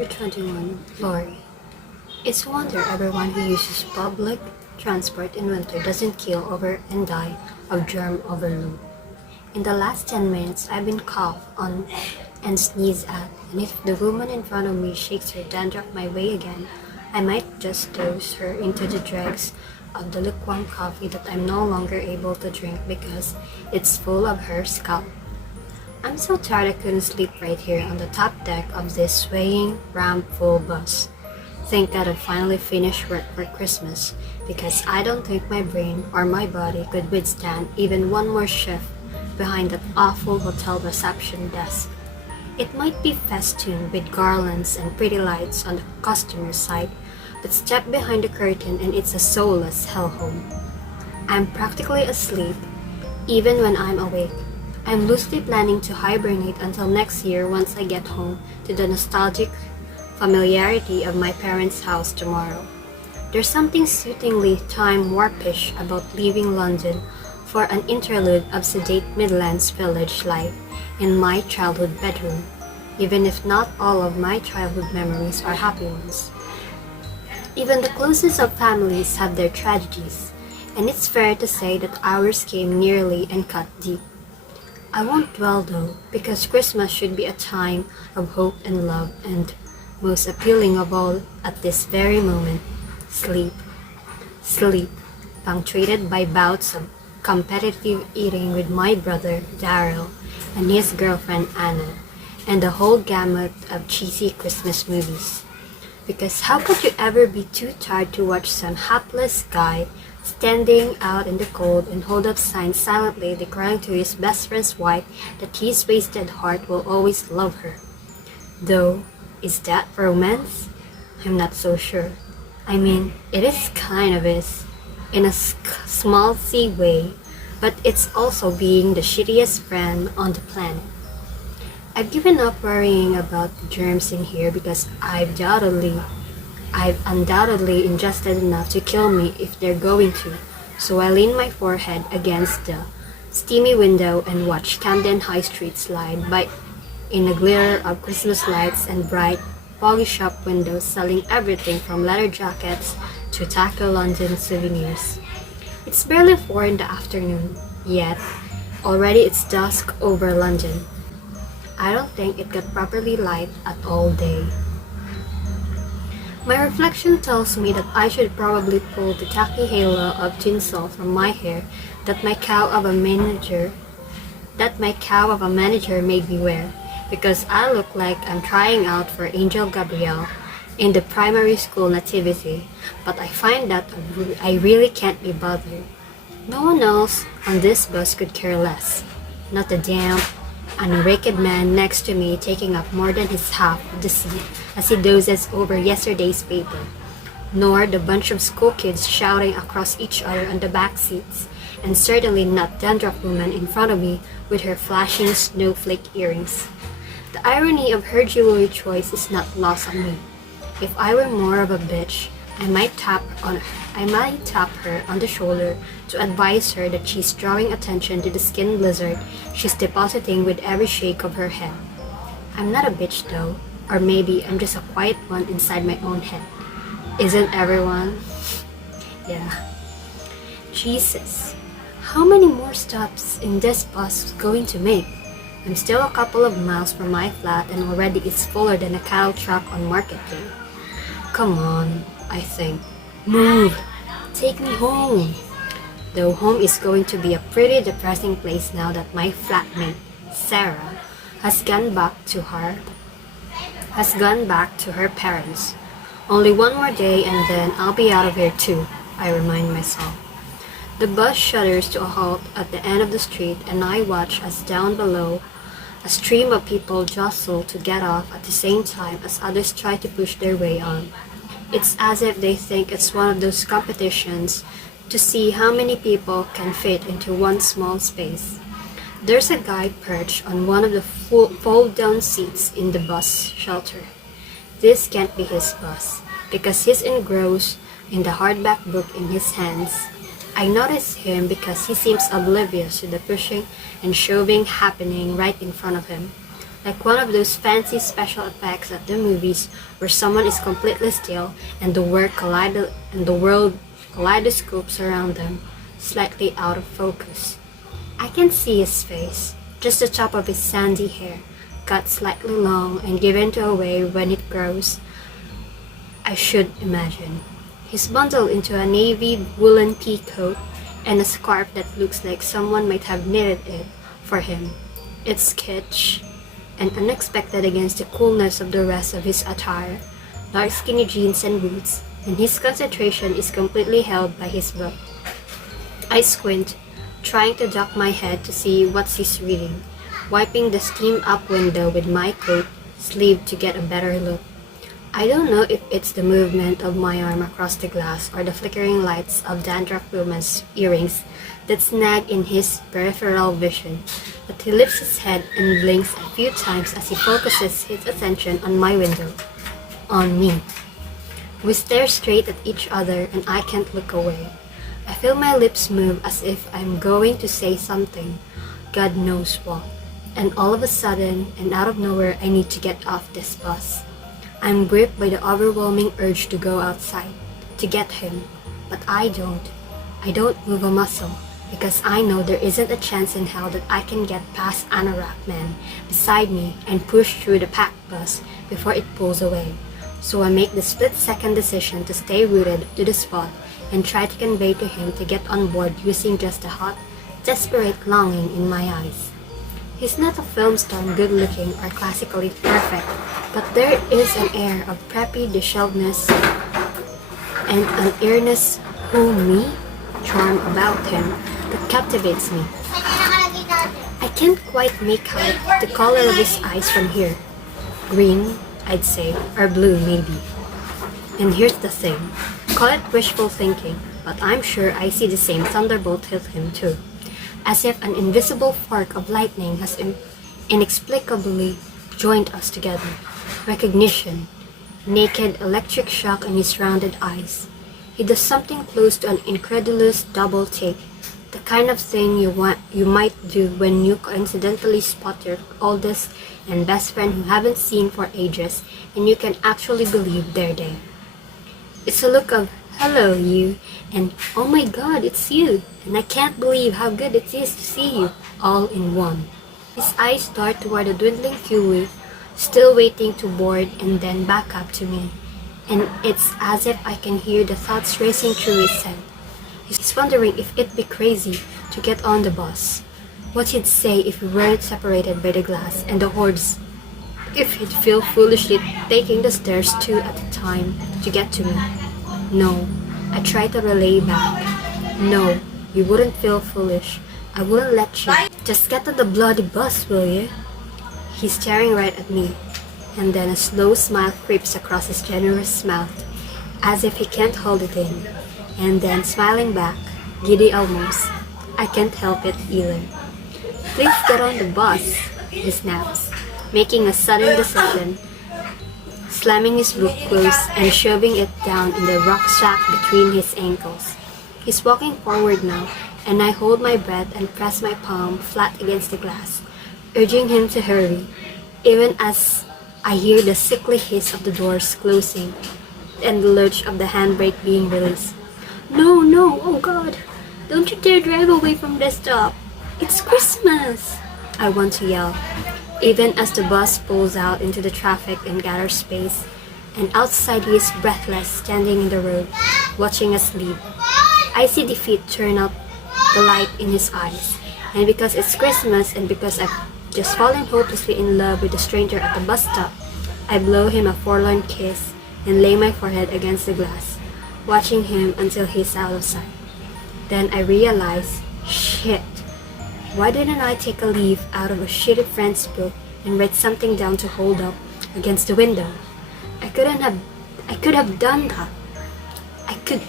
Number 21. Lori. It's a wonder everyone who uses public transport in winter doesn't keel over and die of germ overload. In the last 10 minutes, I've been coughed on and sneezed at, and if the woman in front of me shakes her dandruff my way again, I might just dose her into the dregs of the lukewarm coffee that I'm no longer able to drink because it's full of her scalp. I'm so tired I couldn't sleep right here on the top deck of this swaying, ramp-full bus. Thank God I finally finished work for Christmas because I don't think my brain or my body could withstand even one more shift behind that awful hotel reception desk. It might be festooned with garlands and pretty lights on the customer side, but step behind the curtain and it's a soulless hellhole. I'm practically asleep even when I'm awake. I'm loosely planning to hibernate until next year once I get home to the nostalgic familiarity of my parents' house tomorrow. There's something soothingly time-warpish about leaving London for an interlude of sedate Midlands village life in my childhood bedroom, even if not all of my childhood memories are happy ones. Even the closest of families have their tragedies, and it's fair to say that ours came nearly and cut deep. I won't dwell though, because Christmas should be a time of hope and love, and most appealing of all at this very moment, sleep. Sleep, punctuated by bouts of competitive eating with my brother Daryl and his girlfriend Anna, and the whole gamut of cheesy Christmas movies. Because how could you ever be too tired to watch some hapless guy standing out in the cold and hold up signs silently declaring to his best friend's wife that his wasted heart will always love her? Though, is that romance? I'm not so sure. I mean, it is kind of is, in a small C way, but it's also being the shittiest friend on the planet. I've given up worrying about the germs in here because I've undoubtedly ingested enough to kill me if they're going to, so I lean my forehead against the steamy window and watch Camden High Street slide by in a glitter of Christmas lights and bright, foggy shop windows selling everything from leather jackets to tackle London souvenirs. It's barely 4 in the afternoon, yet already it's dusk over London. I don't think it got properly light at all day. My reflection tells me that I should probably pull the tacky halo of tinsel from my hair that my cow of a manager made me wear, because I look like I'm trying out for Angel Gabriel in the primary school nativity, but I find that I really can't be bothered. No one else on this bus could care less. Not the damp, unraked man next to me taking up more than his half of the seat as he dozes over yesterday's paper, nor the bunch of school kids shouting across each other on the back seats, and certainly not Dandruff Woman in front of me with her flashing snowflake earrings. The irony of her jewelry choice is not lost on me. If I were more of a bitch, I might tap her on the shoulder to advise her that she's drawing attention to the skin blizzard she's depositing with every shake of her head. I'm not a bitch though, or maybe I'm just a quiet one inside my own head. Isn't everyone? Yeah. Jesus, how many more stops is this bus going to make? I'm still a couple of miles from my flat and already it's fuller than a cattle truck on market day. Come on, I think. Move! Take me home! Though home is going to be a pretty depressing place now that my flatmate, Sarah, has gone back to her parents. Only one more day and then I'll be out of here too, I remind myself. The bus shudders to a halt at the end of the street and I watch as down below a stream of people jostle to get off at the same time as others try to push their way on. It's as if they think it's one of those competitions to see how many people can fit into one small space. There's a guy perched on one of the fold-down seats in the bus shelter. This can't be his bus, because he's engrossed in the hardback book in his hands. I notice him because he seems oblivious to the pushing and shoving happening right in front of him, like one of those fancy special effects at the movies where someone is completely still and the world kaleidoscopes around them, slightly out of focus. I can see his face, just the top of his sandy hair, cut slightly long and given to away when it grows, I should imagine. He's bundled into a navy woolen pea coat and a scarf that looks like someone might have knitted it for him. It's kitsch and unexpected against the coolness of the rest of his attire, dark skinny jeans and boots, and his concentration is completely held by his book. I squint, trying to duck my head to see what he's reading, wiping the steamed-up window with my coat sleeve to get a better look. I don't know if it's the movement of my arm across the glass or the flickering lights of Dandruff Woman's earrings that snag in his peripheral vision, but he lifts his head and blinks a few times as he focuses his attention on my window. on me. We stare straight at each other and I can't look away. I feel my lips move as if I'm going to say something, God knows what. And all of a sudden, and out of nowhere, I need to get off this bus. I'm gripped by the overwhelming urge to go outside, to get him. But I don't. I don't move a muscle, because I know there isn't a chance in hell that I can get past Anorak Man beside me and push through the packed bus before it pulls away. So I make the split-second decision to stay rooted to the spot and try to convey to him to get on board using just the hot, desperate longing in my eyes. He's not a film star good-looking or classically perfect, but there is an air of preppy disheveledness and an earnest who me charm about him that captivates me. I can't quite make out the color of his eyes from here. Green, I'd say, or blue maybe. And here's the thing, call it wishful thinking, but I'm sure I see the same thunderbolt hit him too. As if an invisible fork of lightning has inexplicably joined us together. Recognition, naked electric shock in his rounded eyes. He does something close to an incredulous double take, the kind of thing you might do when you coincidentally spot your oldest and best friend who haven't seen for ages and you can actually believe they're there. It's a look of, hello you, and oh my god, it's you, and I can't believe how good it is to see you, all in one. His eyes dart toward the dwindling Kiwi, still waiting to board and then back up to me. And it's as if I can hear the thoughts racing through his head. He's wondering if it'd be crazy to get on the bus. What he'd say if we weren't separated by the glass and the hordes. If he'd feel foolishly taking the stairs two at a time to get to me. No, I try to relay back. No, you wouldn't feel foolish. I wouldn't let you. Just get on the bloody bus, will you? He's staring right at me. And then a slow smile creeps across his generous mouth, as if he can't hold it in. And then smiling back, giddy almost, I can't help it either. Please get on the bus, he snaps, making a sudden decision, slamming his book close and shoving it down in the rucksack between his ankles. He's walking forward now, and I hold my breath and press my palm flat against the glass, urging him to hurry, even as I hear the sickly hiss of the doors closing and the lurch of the handbrake being released. No, no, oh God, don't you dare drive away from this stop. It's Christmas, I want to yell, even as the bus pulls out into the traffic and gathers space, and outside he is breathless, standing in the road, watching us leave. I see defeat turn up the light in his eyes, and because it's Christmas and because I've just fallen hopelessly in love with a stranger at the bus stop, I blow him a forlorn kiss and lay my forehead against the glass, watching him until he's out of sight. Then I realize, shit, why didn't I take a leaf out of a shitty friend's book and write something down to hold up against the window? I could have done that. I could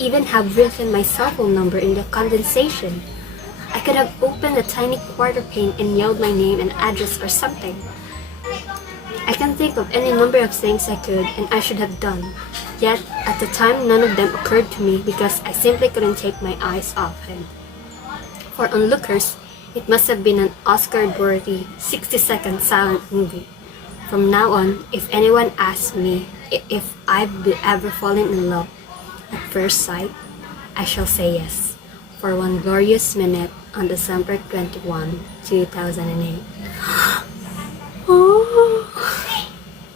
even have written my cell phone number in the condensation. I could have opened a tiny quarter pane and yelled my name and address or something. I can think of any number of things I could and I should have done. Yet, at the time, none of them occurred to me because I simply couldn't take my eyes off him. For onlookers, it must have been an Oscar-worthy 60-second silent movie. From now on, if anyone asks me if I've ever fallen in love at first sight, I shall say yes. For one glorious minute on December 21, 2008. Oh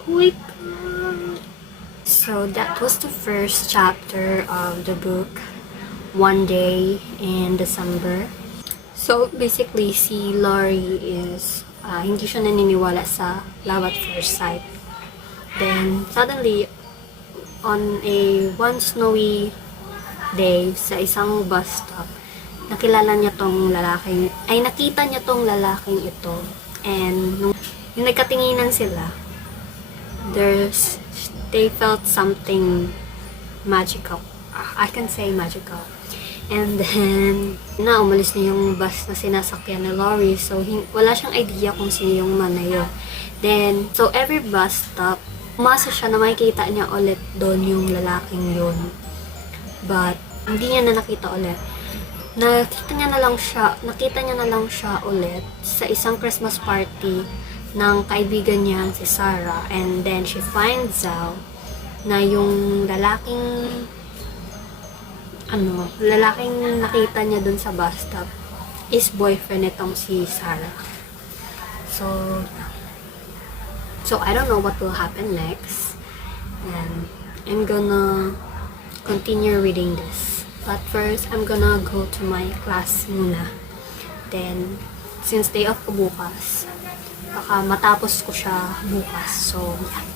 my God. So that was the first chapter of the book, One Day in December. So basically, si Laurie is hindi siya naniniwala sa love at first sight. Then suddenly, on a one snowy day sa isang bus stop, nakita niya tong lalaking ito. And nung nagkatinginan sila, they felt something magical. I can say magical. And then, umalis na yung bus na sinasakyan ni Laurie. So, wala siyang idea kung sino yung man na yun. Then, so every bus stop, umasa siya na makikita niya ulit doon yung lalaking yun. But, hindi niya na nakita ulit. Nakita niya na lang siya ulit sa isang Christmas party ng kaibigan niya si Sarah. And then, she finds out na yung lalaking nakita niya dun sa bus stop is boyfriend nitong si Sarah. So I don't know what will happen next. And I'm gonna continue reading this. But first, I'm gonna go to my class muna. Then, since day off ko bukas, baka matapos ko siya bukas. So, yeah.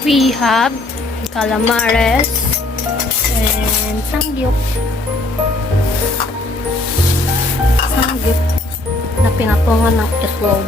We have calamares and sangyup na pinatungan ng itlog.